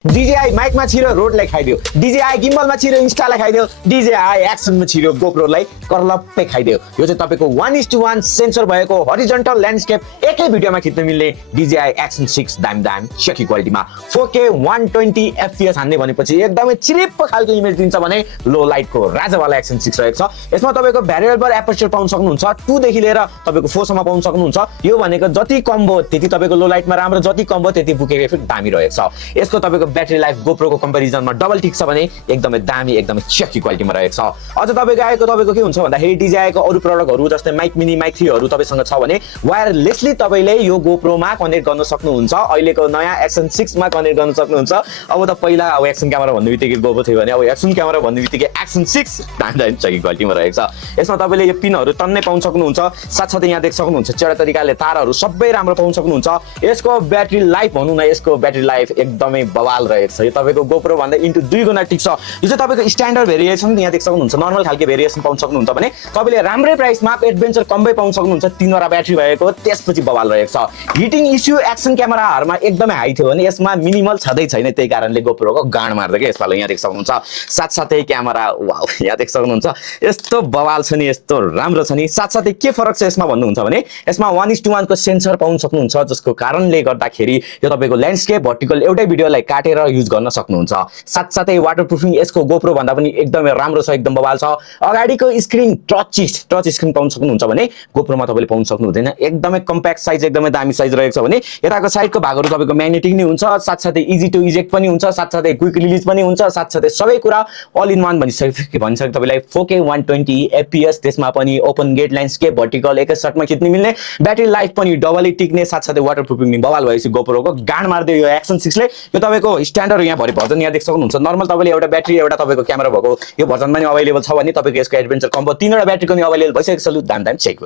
DJI माइकमा छिरो रोडलाई खाइदियो, DJI गिम्बलमा छिरो इन्स्टालाई खाइदियो, DJI एक्सनमा छिरो गोप्रोलाई करलप्पै खाइदियो। यो चाहिँ तपाईको 1:1 सेन्सर भएको हरिजन्टल ल्यान्डस्केप एकै भिडियोमा खिच्न मिल्ने DJI एक्सन 6 दामी सेकी क्वालिटीमा 4K 120 FPS हान्ने भनेपछि एकदमै चिरिप्प खालको इमेज दिन्छ भने लो लाइटको राजावाला एक्सन 6 रहेको छ। यसमा तपाईको भ्यारिएबल एपर्चर पाउन सक्नुहुन्छ, 2 देखि लिएर तपाईको 4 सम्म पाउन सक्नुहुन्छ। यो भनेको जति कम भयो त्यति तपाईको लो लाइटमा राम्रो, जति कम भयो त्यति बुके इफेक्ट दामी रहेको छ। यसको तपाईको ब्याट्री लाइफ गोप्रोको कम्पेरिजनमा डबल ठिक छ भने एकदमै दामी एकदमै चेकी क्वालिटीमा रहेको छ। अझ तपाईको के हुन्छ भन्दाखेरि DJI को अरु प्रोडक्टहरु जस्तै माइक मिनी माइक 3 हरु तपाईसँग छ भने वायरलेसली तपाईले यो गोप्रोमा कनेक्ट गर्न सक्नुहुन्छ। अहिलेको नयाँ एक्सन 6 मा कनेक्ट गर्न सक्नुहुन्छ। अब त पहिला अब एक्सन क्यामेरा भन्ने बित्तिकै गोप्रो थियो भने अब एक्सन क्यामेरा भन्ने बित्तिकै एक्सन 6 दामी चेकी क्वालिटीमा रहेको छ। यसमा तपाईले यो पिनहरु तन्नै पाउन सक्नुहुन्छ। साथसाथै यहाँ देख सक्नुहुन्छ चेडा तरिकाले तारहरु सबै राम्रो पाउन सक्नुहुन्छ। यसको ब्याट्री लाइफ भनौं न, यसको ब्याट्री लाइफ एकदमै बवाल रहेको छ। यो तपाईको गोप्रो भन्दा इन्टु 2 गुणा टिक छ। यो चाहिँ तपाईको स्ट्यान्डर्ड भेरिएसन यहाँ देख सक्नुहुन्छ, नर्मल खालको भेरिएसन पाउन सक्नुहुन्छ भने तपाईले राम्रै प्राइसमा एडभेन्चर कम्बै पाउन सक्नुहुन्छ। 3 वटा ब्याट्री भएको त्यसपछि बवाल रहेको छ। हिटिङ इस्यु एक्सन क्यामेराहरुमा एकदमै हाई थियो भने यसमा मिनिमल छदै छैन, त्यही कारणले गोप्रोको गाड मार्दै के यसपालो यहाँ देख सक्नुहुन्छ। साथसाथै क्यामेरा वाउ यहाँ देख सक्नुहुन्छ यस्तो बवाल छ नि, यस्तो राम्रो छ नि। साथसाथै के फरक छ यसमा भन्नुहुन्छ भने यसमा 1:1 को सेन्सर पाउन सक्नुहुन्छ, जसको कारणले गर्दाखेरि यो तपाईको ल्यान्डस्केप भर्टिकल एउटै भिडियोलाई काटेर युज गर्न सक्नुहुन्छ। साथसाथै वाटरप्रुफिङ यसको गोप्रो भन्दा पनि एकदमै राम्रो छ, एकदम बवाल छ। अगाडिको स्क्रिन टच स्क्रिन पाउन सक्नुहुन्छ भने गोप्रोमा तपाईले पाउन सक्नुहुँदैन। एकदमै कम्प्याक्ट साइज, एकदमै दामी साइज रहेको छ भने यताको साइडको भागहरु तपाईको म्याग्नेटिक नै हुन्छ, साथसाथै इजी टु इजेक्ट पनि हुन्छ, साथसाथै क्विक रिलिज पनि हुन्छ, साथसाथै सबै कुरा अल इन वान भनिसके तपाईलाई 4K 120 FPS त्यसमा पनि ओपन गेट ल्यान्डस्केप भर्टिकल एकै शटमा खिच्न मिल्ने, ब्याट्री लाइफ पनि डबली टिक्ने, साथसाथै वाटरप्रुफिङ नि बवाल भएपछि गोप्रोको गाड मार्दै यो एक्सन 6 ले। यो तपाईको स्ट्यान्डर्ड यहाँ भरि भर्जन यहाँ देख सक्नुहुन्छ। नर्मल तपाईले एउटा ब्याट्री एउटा तपाईको क्यामेरा भएको यो भर्जनमा नि अवेलेबल छ भने तपाईको यसको एडभेन्चर कम्बो 3 वटा ब्याट्रीको नि अवेलेबल भइसकेको छ। दामी चेक